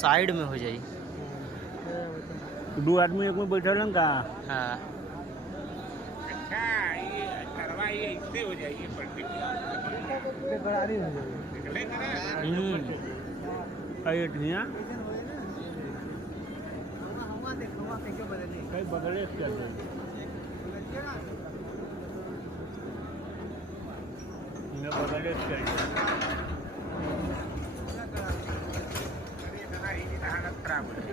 Side में हो जाई। 2 आदमी एक में बैठल हैं का? हाँ अच्छा ये करवा ये इससे हो जाएगी अरे ठिया कई बगले चल रहे बगले चल हालत खराब है।